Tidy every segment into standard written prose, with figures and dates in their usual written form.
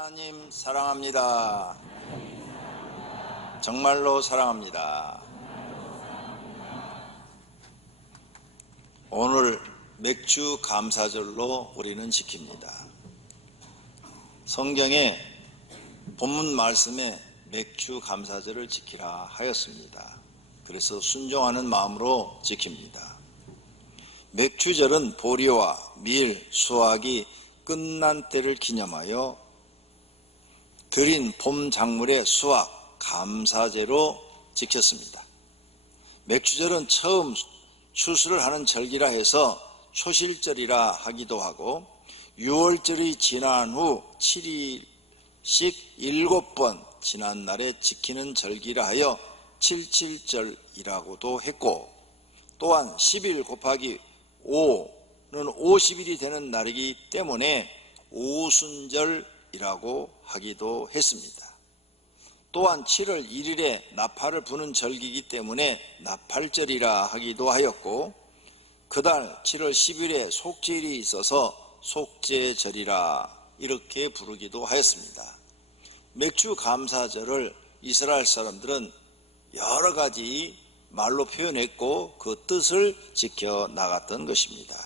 하나님 사랑합니다. 정말로 사랑합니다. 오늘 맥주 감사절로 우리는 지킵니다. 성경에 본문 말씀에 맥주 감사절을 지키라 하였습니다. 그래서 순종하는 마음으로 지킵니다. 맥주절은 보리와 밀, 수확이 끝난 때를 기념하여 드린 봄 작물의 수확 감사제로 지켰습니다. 맥주절은 처음 추수를 하는 절기라 해서 초실절이라 하기도 하고 6월절이 지난 후 7일씩 7번 지난 날에 지키는 절기라 하여 77절이라고도 했고, 또한 10일 곱하기 5는 50일이 되는 날이기 때문에 오순절이라고 하기도 했습니다. 또한 7월 1일에 나팔을 부는 절기이기 때문에 나팔절이라 하기도 하였고, 그달 7월 10일에 속죄일이 있어서 속죄절이라 이렇게 부르기도 하였습니다. 맥주 감사절을 이스라엘 사람들은 여러 가지 말로 표현했고 그 뜻을 지켜나갔던 것입니다.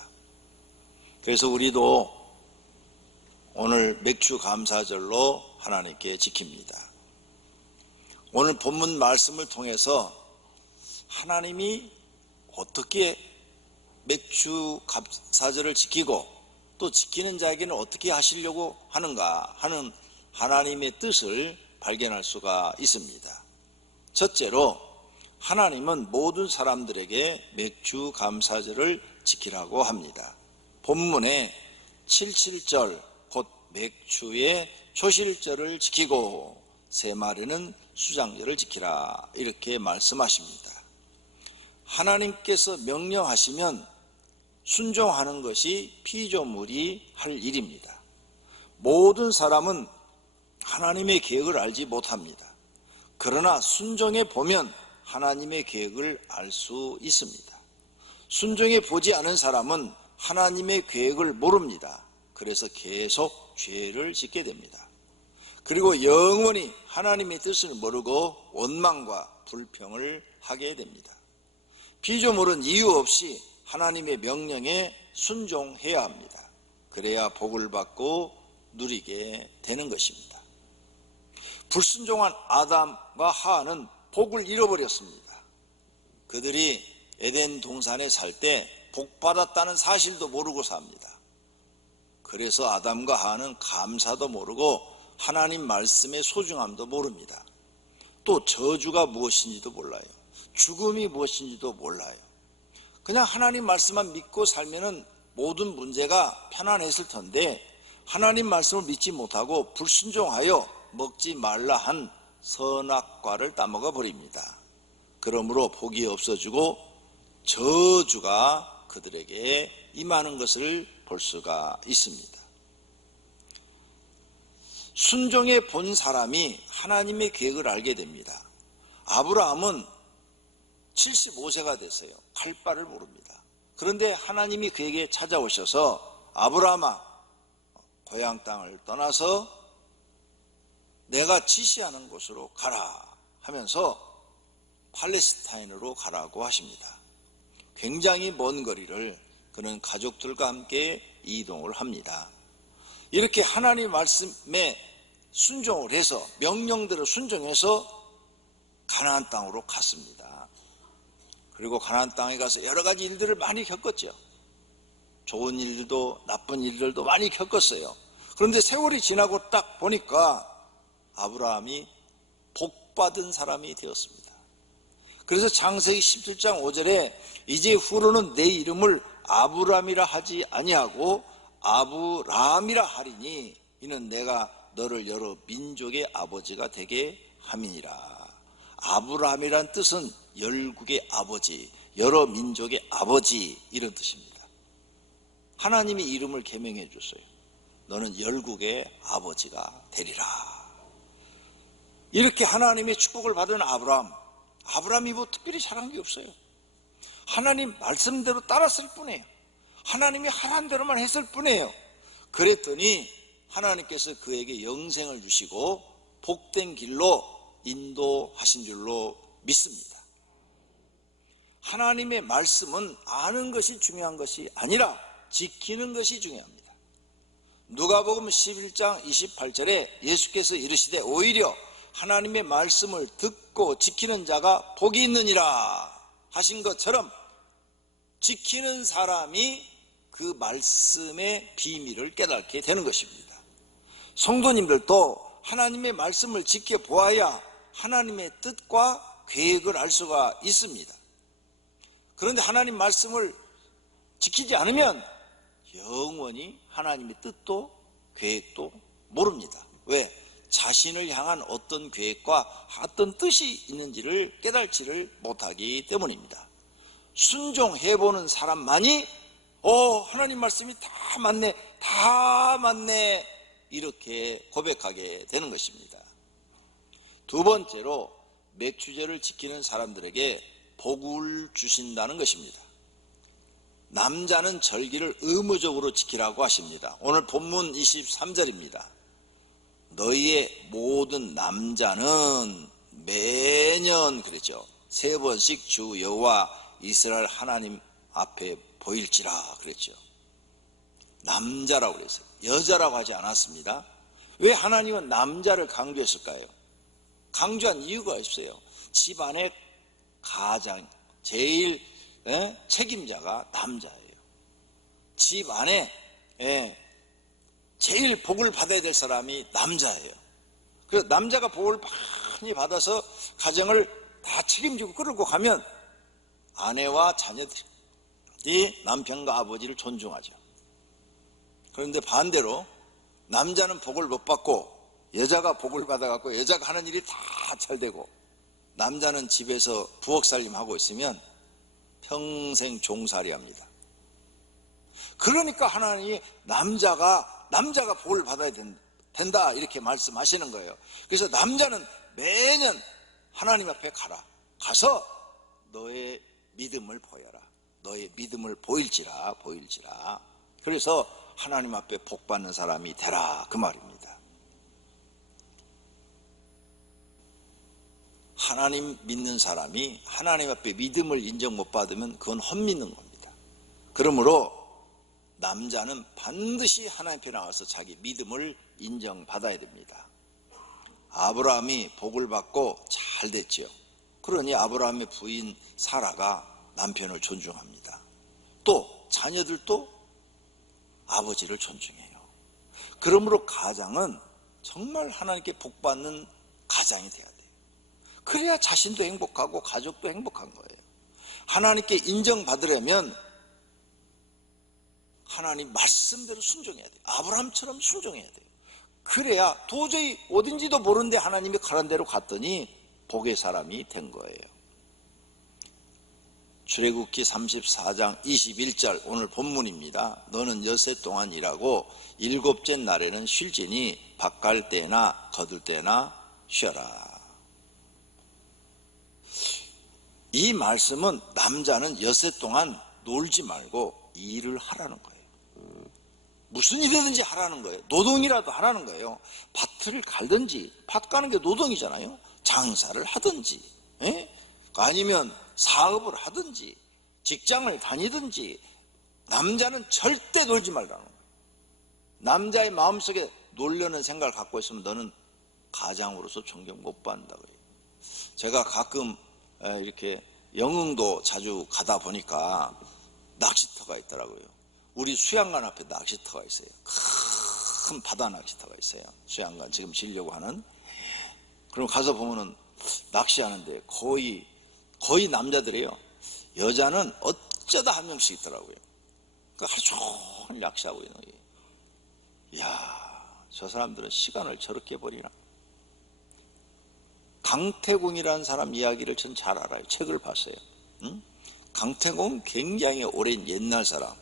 그래서 우리도 오늘 맥주 감사절로 하나님께 지킵니다. 오늘 본문 말씀을 통해서 하나님이 어떻게 맥주 감사절을 지키고 또 지키는 자에게는 어떻게 하시려고 하는가 하는 하나님의 뜻을 발견할 수가 있습니다. 첫째로 하나님은 모든 사람들에게 맥주 감사절을 지키라고 합니다. 본문에 77절 곧 맥주의 초실절을 지키고 세 마리는 수장절을 지키라 이렇게 말씀하십니다. 하나님께서 명령하시면 순종하는 것이 피조물이 할 일입니다. 모든 사람은 하나님의 계획을 알지 못합니다. 그러나 순종해 보면 하나님의 계획을 알 수 있습니다. 순종해 보지 않은 사람은 하나님의 계획을 모릅니다. 그래서 계속 죄를 짓게 됩니다. 그리고 영원히 하나님의 뜻을 모르고 원망과 불평을 하게 됩니다. 피조물은 이유 없이 하나님의 명령에 순종해야 합니다. 그래야 복을 받고 누리게 되는 것입니다. 불순종한 아담과 하와는 복을 잃어버렸습니다. 그들이 에덴 동산에 살 때 복받았다는 사실도 모르고 삽니다. 그래서 아담과 하와는 감사도 모르고 하나님 말씀의 소중함도 모릅니다. 또 저주가 무엇인지도 몰라요. 죽음이 무엇인지도 몰라요. 그냥 하나님 말씀만 믿고 살면은 모든 문제가 편안했을 텐데 하나님 말씀을 믿지 못하고 불순종하여 먹지 말라 한 선악과를 따먹어 버립니다. 그러므로 복이 없어지고 저주가 그들에게 임하는 것을 볼 수가 있습니다. 순종해 본 사람이 하나님의 계획을 알게 됩니다. 아브라함은 75세가 됐어요. 갈 바를 모릅니다. 그런데 하나님이 그에게 찾아오셔서 아브라함아, 고향 땅을 떠나서 내가 지시하는 곳으로 가라 하면서 팔레스타인으로 가라고 하십니다. 굉장히 먼 거리를 그는 가족들과 함께 이동을 합니다. 이렇게 하나님 말씀에 순종을 해서 명령대로 순종해서 가나안 땅으로 갔습니다. 그리고 가나안 땅에 가서 여러 가지 일들을 많이 겪었죠. 좋은 일들도 나쁜 일들도 많이 겪었어요. 그런데 세월이 지나고 딱 보니까 아브라함이 복받은 사람이 되었습니다. 그래서 창세기 17장 5절에 이제 후로는 내 이름을 아브람이라 하지 아니하고 아브라함이라 하리니 이는 내가 너를 여러 민족의 아버지가 되게 함이니라. 아브라함이란 뜻은 열국의 아버지, 여러 민족의 아버지 이런 뜻입니다. 하나님이 이름을 계명해 줬어요. 너는 열국의 아버지가 되리라. 이렇게 하나님의 축복을 받은 아브라함이 뭐 특별히 잘한 게 없어요. 하나님 말씀대로 따랐을 뿐이에요. 하나님이 하라는 대로만 했을 뿐이에요. 그랬더니 하나님께서 그에게 영생을 주시고 복된 길로 인도하신 줄로 믿습니다. 하나님의 말씀은 아는 것이 중요한 것이 아니라 지키는 것이 중요합니다. 누가복음 11장 28절에 예수께서 이르시되 오히려 하나님의 말씀을 듣고 지키는 자가 복이 있느니라 하신 것처럼 지키는 사람이 그 말씀의 비밀을 깨닫게 되는 것입니다. 성도님들도 하나님의 말씀을 지켜보아야 하나님의 뜻과 계획을 알 수가 있습니다. 그런데 하나님 말씀을 지키지 않으면 영원히 하나님의 뜻도 계획도 모릅니다. 왜? 자신을 향한 어떤 계획과 어떤 뜻이 있는지를 깨달지를 못하기 때문입니다. 순종해보는 사람만이 하나님 말씀이 다 맞네 이렇게 고백하게 되는 것입니다. 두 번째로 맥주제를 지키는 사람들에게 복을 주신다는 것입니다. 남자는 절기를 의무적으로 지키라고 하십니다. 오늘 본문 23절입니다. 너희의 모든 남자는 매년 그랬죠. 3번씩 주 여호와 이스라엘 하나님 앞에 보일지라 그랬죠. 남자라고 그랬어요. 여자라고 하지 않았습니다. 왜 하나님은 남자를 강조했을까요? 강조한 이유가 있어요. 집안의 가장 제일 책임자가 남자예요. 집 안에 제일 복을 받아야 될 사람이 남자예요. 그래서 남자가 복을 많이 받아서 가정을 다 책임지고 끌고 가면 아내와 자녀들이 남편과 아버지를 존중하죠. 그런데 반대로 남자는 복을 못 받고 여자가 복을 받아갖고 여자가 하는 일이 다 잘 되고 남자는 집에서 부엌살림하고 있으면 평생 종살이 합니다. 그러니까 하나님이 남자가 복을 받아야 된다 이렇게 말씀하시는 거예요. 그래서 남자는 매년 하나님 앞에 가서 너의 믿음을 보여라. 너의 믿음을 보일지라. 그래서 하나님 앞에 복 받는 사람이 되라 그 말입니다. 하나님 믿는 사람이 하나님 앞에 믿음을 인정 못 받으면 그건 헛믿는 겁니다. 그러므로 남자는 반드시 하나님 앞에 나와서 자기 믿음을 인정받아야 됩니다. 아브라함이 복을 받고 잘 됐죠. 그러니 아브라함의 부인 사라가 남편을 존중합니다. 또 자녀들도 아버지를 존중해요. 그러므로 가장은 정말 하나님께 복받는 가장이 돼야 돼요. 그래야 자신도 행복하고 가족도 행복한 거예요. 하나님께 인정받으려면 하나님 말씀대로 순종해야 돼요. 아브라함처럼 순종해야 돼요. 그래야 도저히 어딘지도 모르는데 하나님이 가란 대로 갔더니 복의 사람이 된 거예요. 출애굽기 34장 21절 오늘 본문입니다. 너는 엿새 동안 일하고 일곱째 날에는 쉴지니 밭갈 때나 거둘 때나 쉬어라. 이 말씀은 남자는 엿새 동안 놀지 말고 일을 하라는 거예요. 무슨 일이든지 하라는 거예요. 노동이라도 하라는 거예요. 밭을 갈든지, 밭 가는 게 노동이잖아요. 장사를 하든지 아니면 사업을 하든지 직장을 다니든지 남자는 절대 놀지 말라는 거예요. 남자의 마음속에 놀려는 생각을 갖고 있으면 너는 가장으로서 존경 못 받는다고요. 제가 가끔 이렇게 영흥도 자주 가다 보니까 낚시터가 있더라고요. 우리 수양관 앞에 낚시터가 있어요. 큰 바다 낚시터가 있어요. 수양관 지금 지려고 하는. 그럼 가서 보면은 낚시하는데 거의 남자들이에요. 여자는 어쩌다 한 명씩 있더라고요. 그 하루 종일 낚시하고 있는 거예요. 이야, 저 사람들은 시간을 저렇게 버리나. 강태공이라는 사람 이야기를 전 잘 알아요. 책을 봤어요. 강태공 굉장히 오랜 옛날 사람.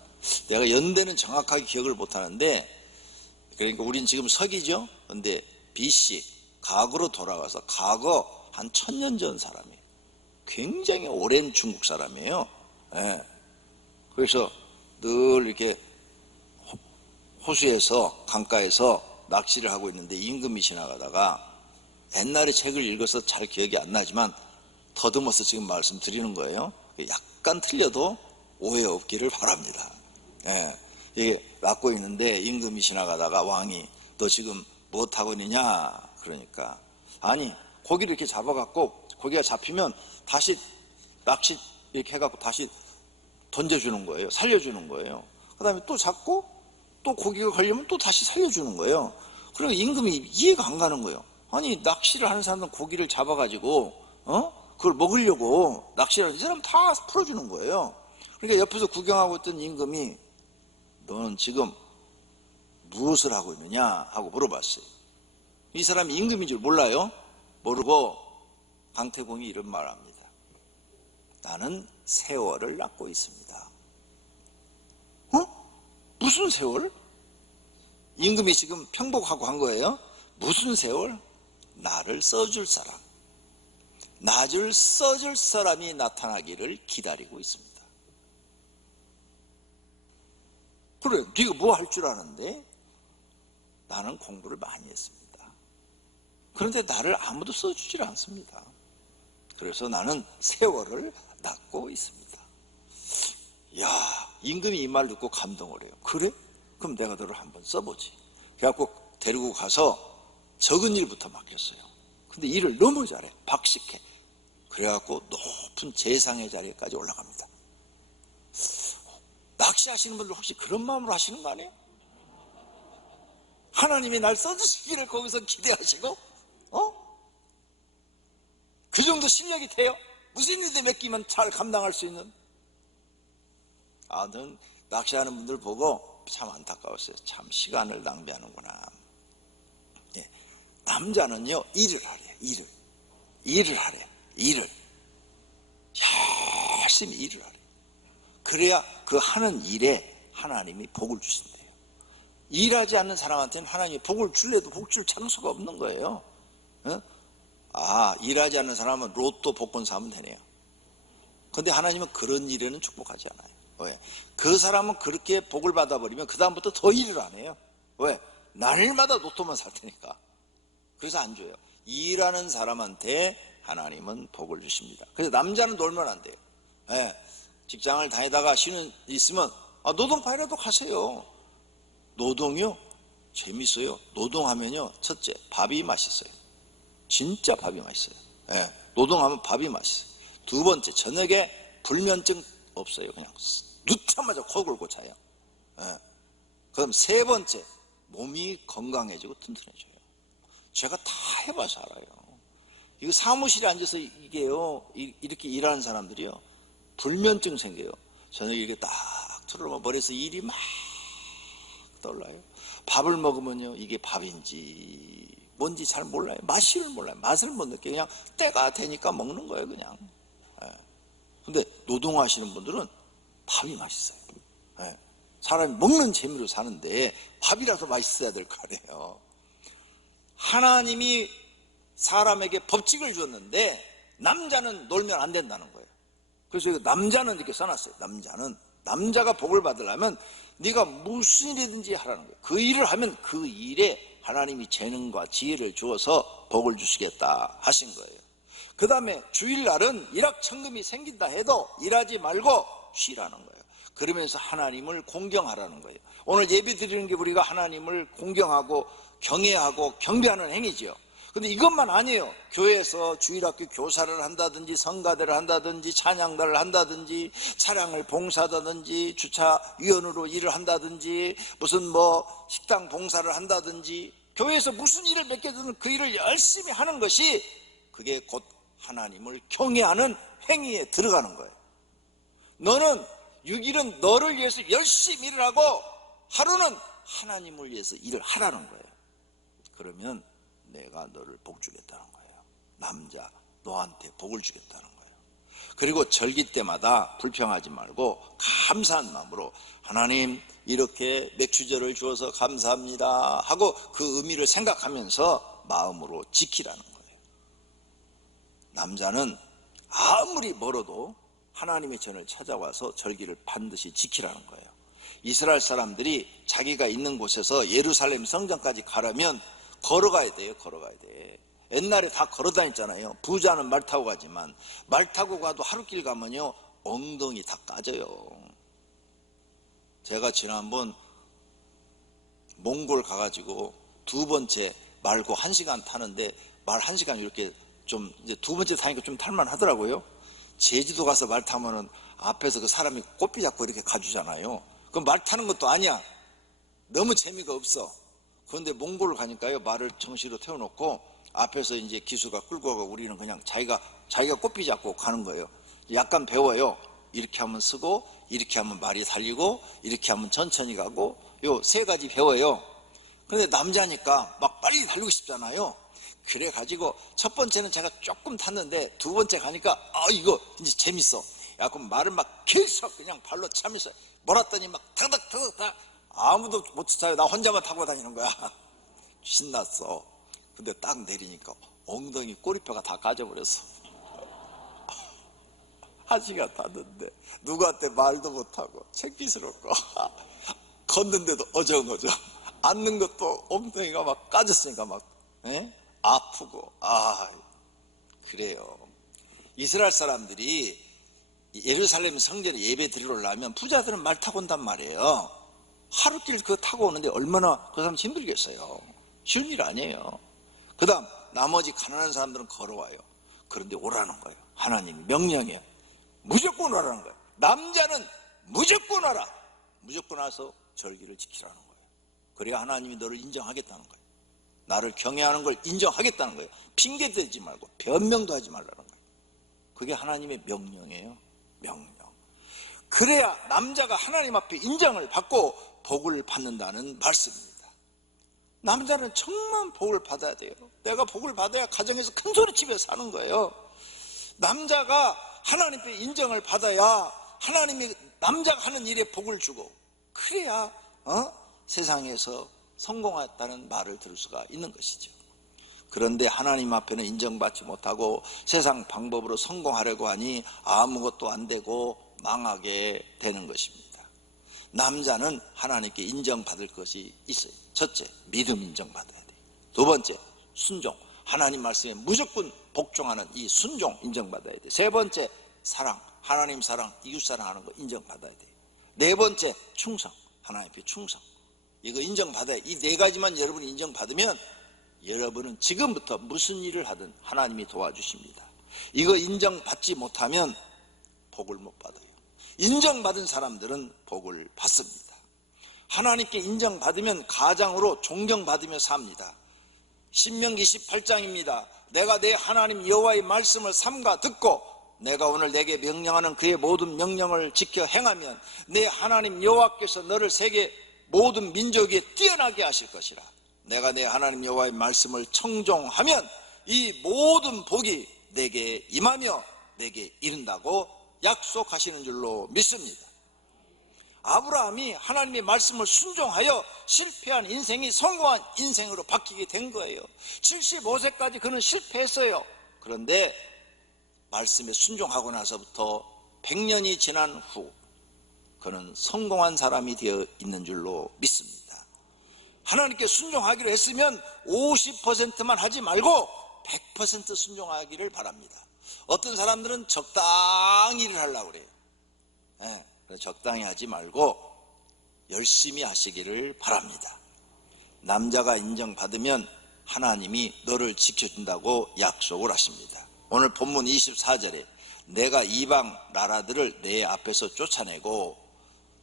내가 연대는 정확하게 기억을 못하는데, 그러니까 우린 지금 서기죠. 근데 BC 과거로 돌아가서 과거 한 1000년 전 사람이에요. 굉장히 오랜 중국 사람이에요. 그래서 늘 이렇게 호수에서 강가에서 낚시를 하고 있는데 임금이 지나가다가, 옛날에 책을 읽어서 잘 기억이 안 나지만 더듬어서 지금 말씀드리는 거예요. 약간 틀려도 오해 없기를 바랍니다. 예, 이게 낚고 있는데 임금이 지나가다가 왕이 너 지금 뭐 하고 있느냐 그러니까, 아니 고기를 이렇게 잡아갖고 고기가 잡히면 다시 낚시 이렇게 해갖고 다시 던져주는 거예요. 살려주는 거예요. 그 다음에 또 잡고 또 고기가 걸리면 또 다시 살려주는 거예요. 그리고 임금이 이해가 안 가는 거예요. 아니 낚시를 하는 사람은 고기를 잡아가지고 그걸 먹으려고 낚시를 하는 사람 다 풀어주는 거예요. 그러니까 옆에서 구경하고 있던 임금이 너는 지금 무엇을 하고 있느냐 하고 물어봤어요. 이 사람이 임금인 줄 몰라요. 모르고 강태공이 이런 말을 합니다. 나는 세월을 낚고 있습니다. 무슨 세월? 임금이 지금 평복하고 한 거예요. 무슨 세월? 나를 써줄 사람, 나를 써줄 사람이 나타나기를 기다리고 있습니다. 그래, 네가 뭐 할 줄 아는데? 나는 공부를 많이 했습니다. 그런데 나를 아무도 써주질 않습니다. 그래서 나는 세월을 낚고 있습니다. 야, 임금이 이 말 듣고 감동을 해요. 그래? 그럼 내가 너를 한번 써보지. 그래갖고 데리고 가서 적은 일부터 맡겼어요. 근데 일을 너무 잘해. 박식해. 그래갖고 높은 재상의 자리까지 올라갑니다. 낚시하시는 분들 혹시 그런 마음으로 하시는 거 아니에요? 하나님이 날 써주시기를 거기서 기대하시고, 그 정도 실력이 돼요? 무슨 일에 맡기면 잘 감당할 수 있는? 는 낚시하는 분들 보고 참 안타까웠어요. 참 시간을 낭비하는구나. 예, 남자는요 일을 하래요. 일을 하래요. 일을 열심히 일을 하래요. 그래야 그 하는 일에 하나님이 복을 주신대요. 일하지 않는 사람한테는 하나님이 복을 줄래도 복 줄 찬수가 없는 거예요. 일하지 않는 사람은 로또 복권 사면 되네요. 근데 하나님은 그런 일에는 축복하지 않아요. 왜? 그 사람은 그렇게 복을 받아버리면 그 다음부터 더 일을 안 해요. 왜? 날마다 로또만 살 테니까. 그래서 안 줘요. 일하는 사람한테 하나님은 복을 주십니다. 그래서 남자는 놀면 안 돼요. 직장을 다니다가 쉬는 있으면 노동파이라도 가세요. 노동이요? 재밌어요. 노동하면요, 첫째 밥이 맛있어요. 진짜 밥이 맛있어요. 노동하면 밥이 맛있어요. 두 번째, 저녁에 불면증 없어요. 그냥 눕자마자 코 골고 자요. 그럼 세 번째, 몸이 건강해지고 튼튼해져요. 제가 다 해봐서 알아요. 이거 사무실에 앉아서 이게요, 이렇게 일하는 사람들이요, 불면증 생겨요. 저녁에 이렇게 딱 틀어놓으면 머리에서 일이 막 떠올라요. 밥을 먹으면요, 이게 밥인지 뭔지 잘 몰라요. 맛을 몰라요. 맛을 못 느껴요. 그냥 때가 되니까 먹는 거예요, 그냥. 근데 노동하시는 분들은 밥이 맛있어요. 사람이 먹는 재미로 사는데 밥이라도 맛있어야 될 거 아니에요. 하나님이 사람에게 법칙을 줬는데 남자는 놀면 안 된다는 거예요. 그래서 남자는 이렇게 써놨어요. 남자가 복을 받으려면 네가 무슨 일이든지 하라는 거예요. 그 일을 하면 그 일에 하나님이 재능과 지혜를 주어서 복을 주시겠다 하신 거예요. 그 다음에 주일날은 일확천금이 생긴다 해도 일하지 말고 쉬라는 거예요. 그러면서 하나님을 공경하라는 거예요. 오늘 예배 드리는 게 우리가 하나님을 공경하고 경외하고 경배하는 행위죠. 근데 이것만 아니에요. 교회에서 주일학교 교사를 한다든지 성가대를 한다든지 찬양단을 한다든지 차량을 봉사하다든지 주차위원으로 일을 한다든지 무슨 식당 봉사를 한다든지 교회에서 무슨 일을 맡겨두는 그 일을 열심히 하는 것이 그게 곧 하나님을 경외하는 행위에 들어가는 거예요. 너는 6일은 너를 위해서 열심히 일을 하고 하루는 하나님을 위해서 일을 하라는 거예요. 그러면 내가 너를 복 주겠다는 거예요. 남자 너한테 복을 주겠다는 거예요. 그리고 절기 때마다 불평하지 말고 감사한 마음으로 하나님 이렇게 맥주절을 주어서 감사합니다 하고 그 의미를 생각하면서 마음으로 지키라는 거예요. 남자는 아무리 멀어도 하나님의 전을 찾아와서 절기를 반드시 지키라는 거예요. 이스라엘 사람들이 자기가 있는 곳에서 예루살렘 성전까지 가려면 걸어가야 돼요. 걸어가야 돼. 옛날에 다 걸어 다녔잖아요. 부자는 말 타고 가지만 말 타고 가도 하루길 가면요 엉덩이 다 까져요. 제가 지난번 몽골 가가지고 두 번째 말고 1시간 타는데 말 1시간 이렇게 좀 이제 두 번째 타니까 좀 탈만 하더라고요. 제주도 가서 말 타면은 앞에서 그 사람이 꼬피 잡고 이렇게 가주잖아요. 그럼 말 타는 것도 아니야. 너무 재미가 없어. 그런데 몽골을 가니까요 말을 정시로 태워놓고 앞에서 이제 기수가 끌고 가고 우리는 그냥 자기가 꼬피 잡고 가는 거예요. 약간 배워요. 이렇게 하면 쓰고 이렇게 하면 말이 달리고 이렇게 하면 천천히 가고 요 3가지 배워요. 그런데 남자니까 막 빨리 달리고 싶잖아요. 그래 가지고 첫 번째는 제가 조금 탔는데 두 번째 가니까 이거 이제 재밌어. 야 그럼 말을 막 계속 그냥 발로 차면서 몰았더니 막 타닥타닥 아무도 못 타요. 나 혼자만 타고 다니는 거야. 신났어. 근데 딱 내리니까 엉덩이 꼬리뼈가 다 까져버렸어. 1시간 탔는데 누구한테 말도 못하고 창피스럽고 걷는데도 어정어정 앉는 것도 엉덩이가 막 까졌으니까 막 아프고 그래요. 이스라엘 사람들이 예루살렘 성전에 예배 드리러 오려면 부자들은 말 타고 온단 말이에요. 하루길 그거 타고 오는데 얼마나 그 사람 힘들겠어요. 쉬운 일 아니에요. 그 다음 나머지 가난한 사람들은 걸어와요. 그런데 오라는 거예요. 하나님이 명령해요. 무조건 오라는 거예요. 남자는 무조건 와라. 무조건 와서 절기를 지키라는 거예요. 그래야 하나님이 너를 인정하겠다는 거예요. 나를 경외하는 걸 인정하겠다는 거예요. 핑계 대지 말고 변명도 하지 말라는 거예요. 그게 하나님의 명령이에요. 명령. 그래야 남자가 하나님 앞에 인정을 받고 복을 받는다는 말씀입니다. 남자는 정말 복을 받아야 돼요. 내가 복을 받아야 가정에서 큰 소리치며 사는 거예요. 남자가 하나님 앞에 인정을 받아야 하나님이 남자가 하는 일에 복을 주고 그래야 세상에서 성공했다는 말을 들을 수가 있는 것이죠. 그런데 하나님 앞에는 인정받지 못하고 세상 방법으로 성공하려고 하니 아무것도 안 되고 망하게 되는 것입니다. 남자는 하나님께 인정받을 것이 있어요. 첫째, 믿음 인정받아야 돼요. 두 번째, 순종. 하나님 말씀에 무조건 복종하는 이 순종 인정받아야 돼요. 세 번째, 사랑. 하나님 사랑, 이웃 사랑하는 거 인정받아야 돼요. 네 번째, 충성. 하나님 앞에 충성. 이거 인정받아야 이 4가지만 여러분이 인정받으면 여러분은 지금부터 무슨 일을 하든 하나님이 도와주십니다. 이거 인정받지 못하면 복을 못 받아요. 인정받은 사람들은 복을 받습니다. 하나님께 인정받으면 가장으로 존경받으며 삽니다. 신명기 18장입니다. 내가 내 하나님 여호와의 말씀을 삼가 듣고 내가 오늘 내게 명령하는 그의 모든 명령을 지켜 행하면 내 하나님 여호와께서 너를 세계 모든 민족에 뛰어나게 하실 것이라. 내가 내 하나님 여호와의 말씀을 청종하면 이 모든 복이 내게 임하며 내게 이른다고 약속하시는 줄로 믿습니다. 아브라함이 하나님의 말씀을 순종하여 실패한 인생이 성공한 인생으로 바뀌게 된 거예요. 75세까지 그는 실패했어요. 그런데 말씀에 순종하고 나서부터 100년이 지난 후 그는 성공한 사람이 되어 있는 줄로 믿습니다. 하나님께 순종하기로 했으면 50%만 하지 말고 100% 순종하기를 바랍니다. 어떤 사람들은 적당히 일을 하려고 그래요. 적당히 하지 말고 열심히 하시기를 바랍니다. 남자가 인정받으면 하나님이 너를 지켜준다고 약속을 하십니다. 오늘 본문 24절에 내가 이방 나라들을 내 앞에서 쫓아내고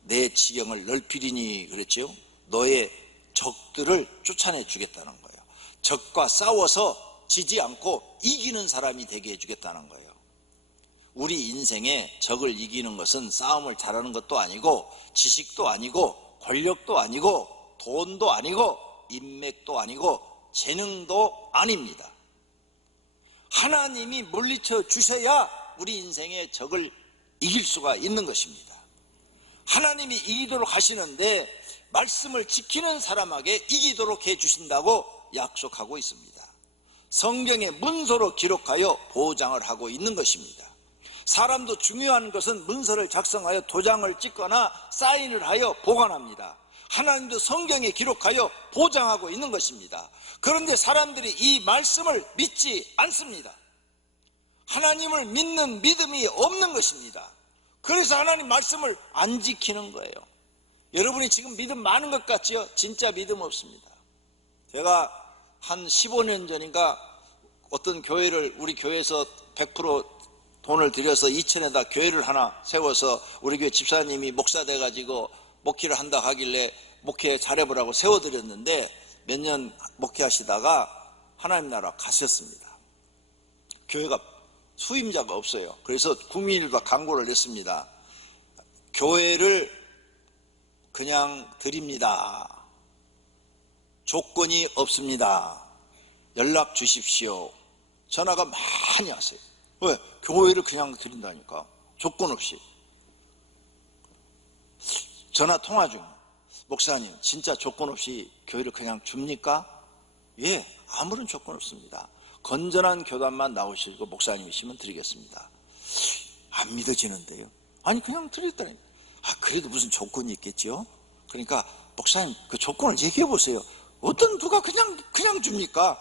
내 지경을 넓히리니 그랬죠. 너의 적들을 쫓아내 주겠다는 거예요. 적과 싸워서 지지 않고 이기는 사람이 되게 해주겠다는 거예요. 우리 인생에 적을 이기는 것은 싸움을 잘하는 것도 아니고 지식도 아니고 권력도 아니고 돈도 아니고 인맥도 아니고 재능도 아닙니다. 하나님이 물리쳐 주셔야 우리 인생의 적을 이길 수가 있는 것입니다. 하나님이 이기도록 하시는데 말씀을 지키는 사람에게 이기도록 해주신다고 약속하고 있습니다. 성경의 문서로 기록하여 보장을 하고 있는 것입니다. 사람도 중요한 것은 문서를 작성하여 도장을 찍거나 사인을 하여 보관합니다. 하나님도 성경에 기록하여 보장하고 있는 것입니다. 그런데 사람들이 이 말씀을 믿지 않습니다. 하나님을 믿는 믿음이 없는 것입니다. 그래서 하나님 말씀을 안 지키는 거예요. 여러분이 지금 믿음 많은 것 같지요? 진짜 믿음 없습니다. 제가 한 15년 전인가 어떤 교회를, 우리 교회에서 100% 돈을 들여서 이천에다 교회를 하나 세워서 우리 교회 집사님이 목사 돼가지고 목회를 한다 하길래 목회 잘해보라고 세워드렸는데 몇 년 목회하시다가 하나님 나라 가셨습니다. 교회가 수임자가 없어요. 그래서 국민일보가 광고를 냈습니다. 교회를 그냥 드립니다. 조건이 없습니다. 연락 주십시오. 전화가 많이 왔어요. 왜? 교회를 그냥 드린다니까. 조건 없이. 전화 통화 중, 목사님 진짜 조건 없이 교회를 그냥 줍니까? 예, 아무런 조건 없습니다. 건전한 교단만 나오시고 목사님이시면 드리겠습니다. 안 믿어지는데요. 아니 그냥 드리겠다니. 그래도 무슨 조건이 있겠죠? 그러니까 목사님 그 조건을 얘기해 보세요. 어떤 누가 그냥 줍니까?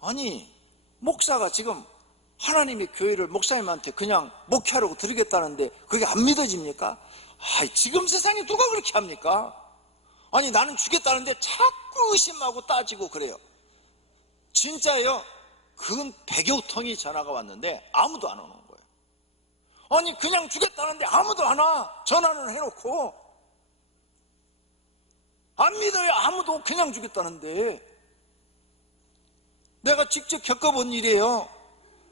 아니 목사가 지금 하나님의 교회를 목사님한테 그냥 목회하라고 드리겠다는데 그게 안 믿어집니까? 지금 세상에 누가 그렇게 합니까? 아니 나는 주겠다는데 자꾸 의심하고 따지고 그래요. 진짜예요. 근 100여 통이 전화가 왔는데 아무도 안 오는 거예요. 아니 그냥 주겠다는데 아무도 안 와. 전화는 해놓고 안 믿어요. 아무도 그냥 주겠다는데. 내가 직접 겪어본 일이에요.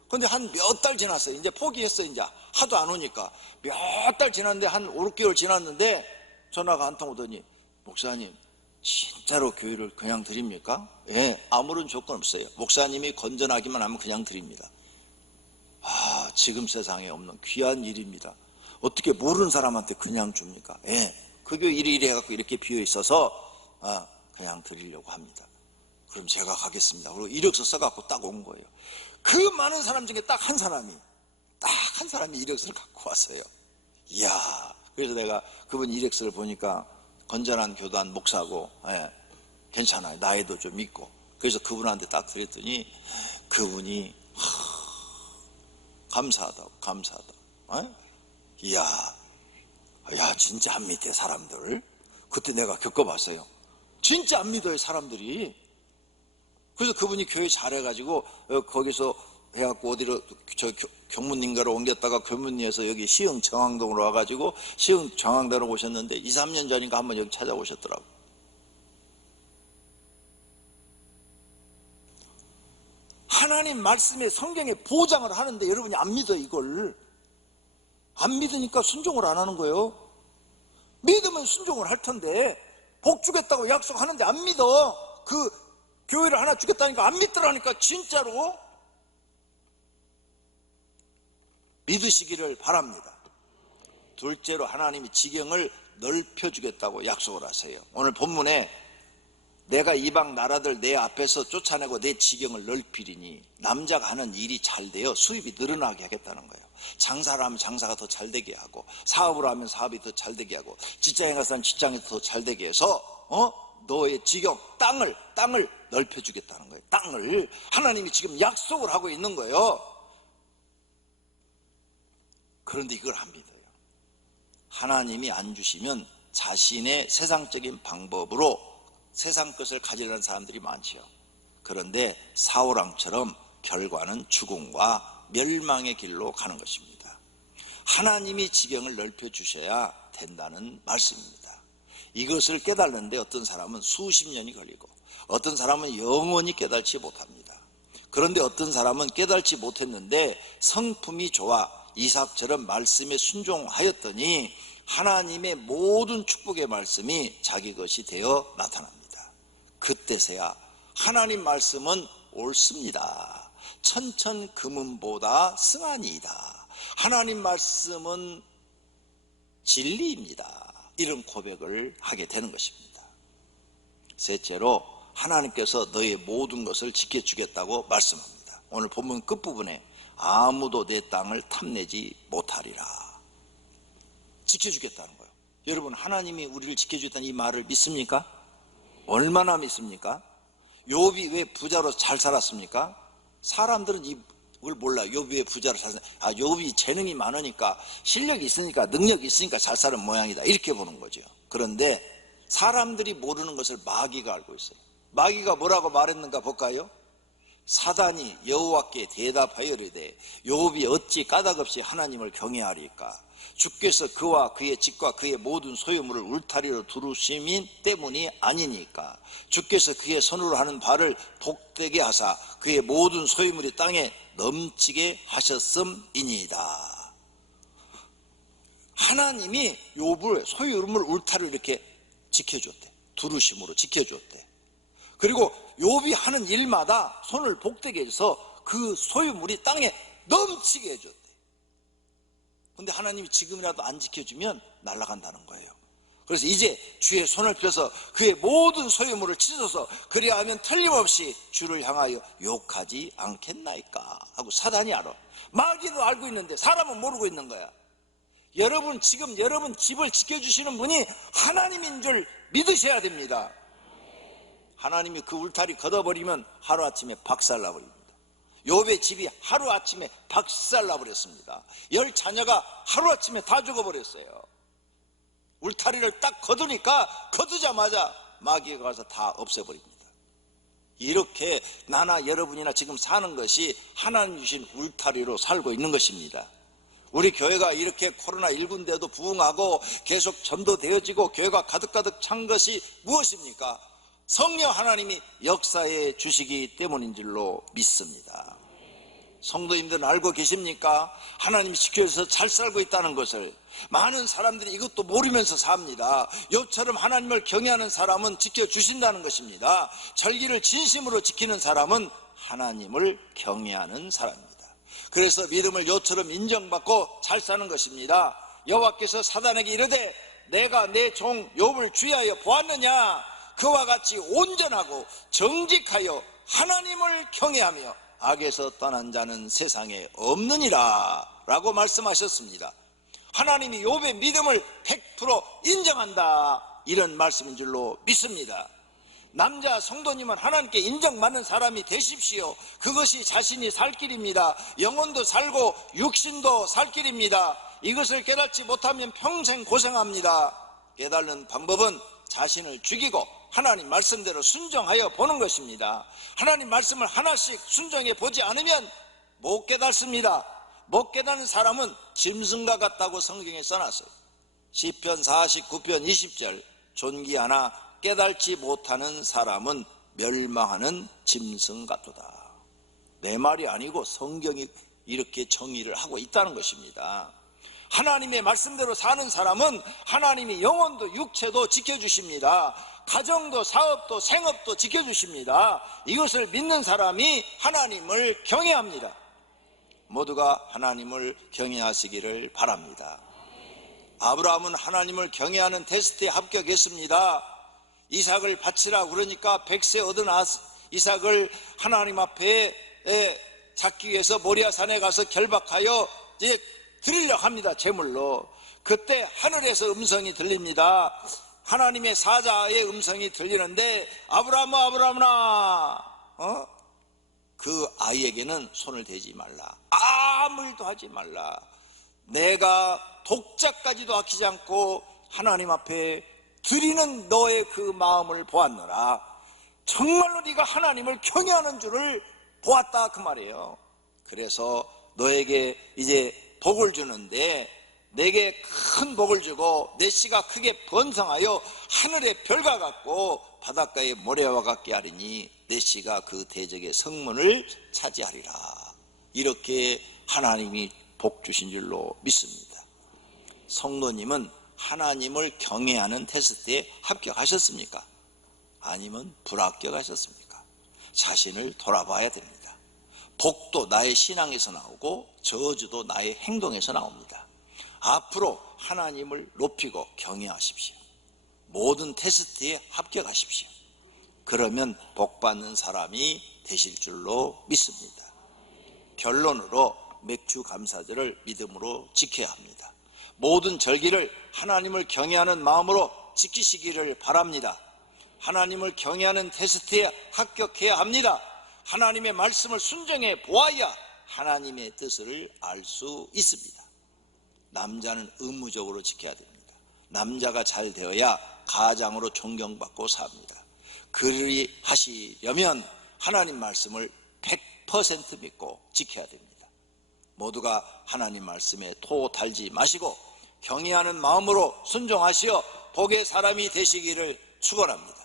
근데 한 몇 달 지났어요. 이제 포기했어요. 이제 하도 안 오니까 몇 달 지났는데 한 5, 6개월 지났는데 전화가 한 통 오더니 목사님 진짜로 교회를 그냥 드립니까? 예, 아무런 조건 없어요. 목사님이 건전하기만 하면 그냥 드립니다. 지금 세상에 없는 귀한 일입니다. 어떻게 모르는 사람한테 그냥 줍니까? 예, 그 교회 이리 해갖고 이렇게 비어 있어서 그냥 드리려고 합니다. 그럼 제가 가겠습니다. 그리고 이력서 써갖고 딱 온 거예요. 그 많은 사람 중에 딱 한 사람이 이력서를 갖고 왔어요. 이야, 그래서 내가 그분 이력서를 보니까 건전한 교단 목사고, 예, 괜찮아요. 나이도 좀 있고. 그래서 그분한테 딱 드렸더니 그분이 감사하다고. 예? 이야, 진짜 안 믿대 사람들. 그때 내가 겪어봤어요. 진짜 안 믿어요 사람들이. 그래서 그분이 교회 잘해가지고 거기서 해갖고 어디로 저 경문인가로 옮겼다가 경문리에서 여기 시흥 정왕동으로 와가지고 시흥 정왕대로 오셨는데 2, 3년 전인가 한번 여기 찾아오셨더라고. 하나님 말씀에 성경에 보장을 하는데 여러분이 안 믿어. 이걸 안 믿으니까 순종을 안 하는 거예요. 믿으면 순종을 할 텐데 복 주겠다고 약속하는데 안 믿어. 그 교회를 하나 주겠다니까 안 믿더라니까. 진짜로 믿으시기를 바랍니다. 둘째로 하나님이 지경을 넓혀주겠다고 약속을 하세요. 오늘 본문에 내가 이방 나라들 내 앞에서 쫓아내고 내 지경을 넓히리니, 남자가 하는 일이 잘 되어 수입이 늘어나게 하겠다는 거예요. 장사를 하면 장사가 더 잘 되게 하고, 사업을 하면 사업이 더 잘 되게 하고, 직장에 가서는 직장이 더 잘 되게 해서 너의 지경, 땅을 넓혀주겠다는 거예요. 땅을 하나님이 지금 약속을 하고 있는 거예요. 그런데 이걸 안 믿어요. 하나님이 안 주시면 자신의 세상적인 방법으로 세상 것을 가지려는 사람들이 많지요. 그런데 사울왕처럼 결과는 죽음과 멸망의 길로 가는 것입니다. 하나님이 지경을 넓혀주셔야 된다는 말씀입니다. 이것을 깨달는데 어떤 사람은 수십 년이 걸리고 어떤 사람은 영원히 깨달지 못합니다. 그런데 어떤 사람은 깨달지 못했는데 성품이 좋아 이삭처럼 말씀에 순종하였더니 하나님의 모든 축복의 말씀이 자기 것이 되어 나타납니다. 그때서야 하나님 말씀은 옳습니다. 천천금은보다 승하니이다. 하나님 말씀은 진리입니다. 이런 고백을 하게 되는 것입니다. 셋째로 하나님께서 너의 모든 것을 지켜주겠다고 말씀합니다. 오늘 본문 끝부분에 아무도 내 땅을 탐내지 못하리라. 지켜주겠다는 거예요. 여러분, 하나님이 우리를 지켜주겠다는 이 말을 믿습니까? 얼마나 믿습니까? 욥이 왜 부자로 잘 살았습니까? 사람들은 이걸 몰라요. 욥이 왜 부자로 잘 살았습니까? 아, 욥이 재능이 많으니까, 실력이 있으니까, 능력이 있으니까 잘 사는 모양이다, 이렇게 보는 거죠. 그런데 사람들이 모르는 것을 마귀가 알고 있어요. 마귀가 뭐라고 말했는가 볼까요? 사단이 여호와께 대답하여 이르되 욥이 어찌 까닭없이 하나님을 경외하리까? 주께서 그와 그의 집과 그의 모든 소유물을 울타리로 두르심인 때문이 아니니까. 주께서 그의 손으로 하는 바를 복되게 하사 그의 모든 소유물이 땅에 넘치게 하셨음이니이다. 하나님이 욥을 소유물 울타리를 이렇게 지켜줬대. 두르심으로 지켜줬대. 그리고 욥이 하는 일마다 손을 복되게 해서 그 소유물이 땅에 넘치게 해줬대. 근데 하나님이 지금이라도 안 지켜주면 날아간다는 거예요. 그래서 이제 주의 손을 펴서 그의 모든 소유물을 찢어서 그리하면 틀림없이 주를 향하여 욕하지 않겠나이까 하고 사단이 알아. 마귀도 알고 있는데 사람은 모르고 있는 거야. 여러분, 지금 여러분 집을 지켜주시는 분이 하나님인 줄 믿으셔야 됩니다. 하나님이 그 울타리 걷어버리면 하루아침에 박살나버립니다. 욥의 집이 하루아침에 박살나버렸습니다. 10 자녀가 하루아침에 다 죽어버렸어요. 울타리를 딱 거두자마자 마귀가 가서 다 없애버립니다. 이렇게 나나 여러분이나 지금 사는 것이 하나님 주신 울타리로 살고 있는 것입니다. 우리 교회가 이렇게 코로나19인데도 부흥하고 계속 전도되어지고 교회가 가득가득 찬 것이 무엇입니까? 성령 하나님이 역사해 주시기 때문인 줄로 믿습니다. 성도님들은 알고 계십니까? 하나님이 지켜줘서 잘 살고 있다는 것을. 많은 사람들이 이것도 모르면서 삽니다. 욥처럼 하나님을 경외하는 사람은 지켜주신다는 것입니다. 절기를 진심으로 지키는 사람은 하나님을 경외하는 사람입니다. 그래서 믿음을 욥처럼 인정받고 잘 사는 것입니다. 여호와께서 사단에게 이르되 내가 내 종 욥을 주의하여 보았느냐? 그와 같이 온전하고 정직하여 하나님을 경외하며 악에서 떠난 자는 세상에 없느니라 라고 말씀하셨습니다. 하나님이 욥의 믿음을 100% 인정한다, 이런 말씀인 줄로 믿습니다. 남자 성도님은 하나님께 인정받는 사람이 되십시오. 그것이 자신이 살 길입니다. 영혼도 살고 육신도 살 길입니다. 이것을 깨닫지 못하면 평생 고생합니다. 깨닫는 방법은 자신을 죽이고 하나님 말씀대로 순종하여 보는 것입니다. 하나님 말씀을 하나씩 순종해 보지 않으면 못 깨닫습니다. 못 깨닫는 사람은 짐승과 같다고 성경에 써놨어요. 시편 49편 20절, 존귀하나 깨닫지 못하는 사람은 멸망하는 짐승 같도다. 내 말이 아니고 성경이 이렇게 정의를 하고 있다는 것입니다. 하나님의 말씀대로 사는 사람은 하나님이 영혼도 육체도 지켜주십니다. 가정도 사업도 생업도 지켜주십니다. 이것을 믿는 사람이 하나님을 경외합니다. 모두가 하나님을 경외하시기를 바랍니다. 아브라함은 하나님을 경외하는 테스트에 합격했습니다. 이삭을 바치라 그러니까 100세 얻은 이삭을 하나님 앞에 잡기 위해서 모리아산에 가서 결박하여 이제 드리려고 합니다. 제물로. 그때 하늘에서 음성이 들립니다. 하나님의 사자의 음성이 들리는데 아브라함아 아브라함아, 그 아이에게는 손을 대지 말라. 아무 일도 하지 말라. 내가 독자까지도 아끼지 않고 하나님 앞에 드리는 너의 그 마음을 보았노라. 정말로 네가 하나님을 경외하는 줄을 보았다, 그 말이에요. 그래서 너에게 이제 복을 주는데 내게 큰 복을 주고 내 씨가 크게 번성하여 하늘의 별과 같고 바닷가의 모래와 같게 하리니 내 씨가 그 대적의 성문을 차지하리라. 이렇게 하나님이 복 주신 줄로 믿습니다. 성도님은 하나님을 경외하는 테스트에 합격하셨습니까? 아니면 불합격하셨습니까? 자신을 돌아봐야 됩니다. 복도 나의 신앙에서 나오고 저주도 나의 행동에서 나옵니다. 앞으로 하나님을 높이고 경외하십시오. 모든 테스트에 합격하십시오. 그러면 복받는 사람이 되실 줄로 믿습니다. 결론으로 맥주 감사절을 믿음으로 지켜야 합니다. 모든 절기를 하나님을 경외하는 마음으로 지키시기를 바랍니다. 하나님을 경외하는 테스트에 합격해야 합니다. 하나님의 말씀을 순종해 보아야 하나님의 뜻을 알 수 있습니다. 남자는 의무적으로 지켜야 됩니다. 남자가 잘 되어야 가장으로 존경받고 삽니다. 그리 하시려면 하나님 말씀을 100% 믿고 지켜야 됩니다. 모두가 하나님 말씀에 토 달지 마시고 경외하는 마음으로 순종하시어 복의 사람이 되시기를 축원합니다.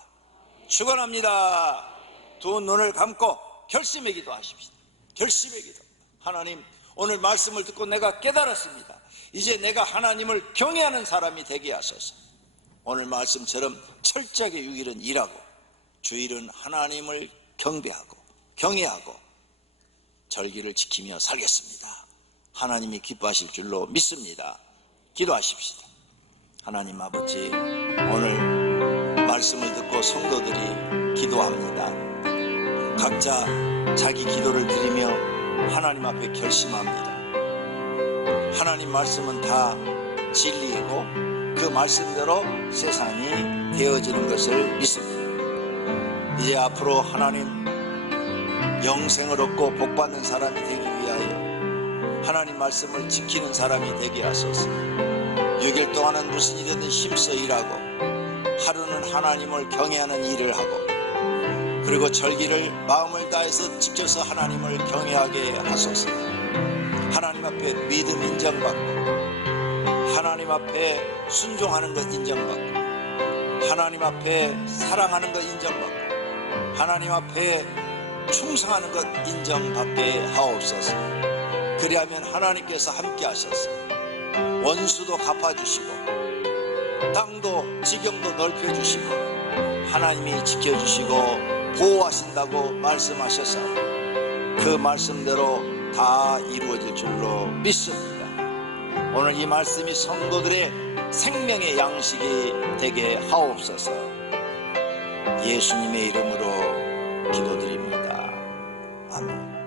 축원합니다. 두 눈을 감고 결심의 기도하십시오. 결심의 기도. 하나님, 오늘 말씀을 듣고 내가 깨달았습니다. 이제 내가 하나님을 경외하는 사람이 되게 하소서. 오늘 말씀처럼 철저하게 6일은 일하고 주일은 하나님을 경배하고 경외하고 절기를 지키며 살겠습니다. 하나님이 기뻐하실 줄로 믿습니다. 기도하십시다. 하나님 아버지, 오늘 말씀을 듣고 성도들이 기도합니다. 각자 자기 기도를 드리며 하나님 앞에 결심합니다. 하나님 말씀은 다 진리이고 그 말씀대로 세상이 되어지는 것을 믿습니다. 이제 앞으로 하나님 영생을 얻고 복받는 사람이 되기 위하여 하나님 말씀을 지키는 사람이 되게 하소서. 6일 동안은 무슨 일이든 힘써 일하고 하루는 하나님을 경외하는 일을 하고 그리고 절기를 마음을 다해서 지켜서 하나님을 경외하게 하소서. 하나님 앞에 믿음 인정받고 하나님 앞에 순종하는 것 인정받고 하나님 앞에 사랑하는 것 인정받고 하나님 앞에 충성하는 것 인정받게 하옵소서. 그리하면 하나님께서 함께 하셔서 원수도 갚아주시고 땅도 지경도 넓혀주시고 하나님이 지켜주시고 보호하신다고 말씀하셔서 그 말씀대로 다 이루어질 줄로 믿습니다. 오늘 이 말씀이 성도들의 생명의 양식이 되게 하옵소서. 예수님의 이름으로 기도드립니다. 아멘.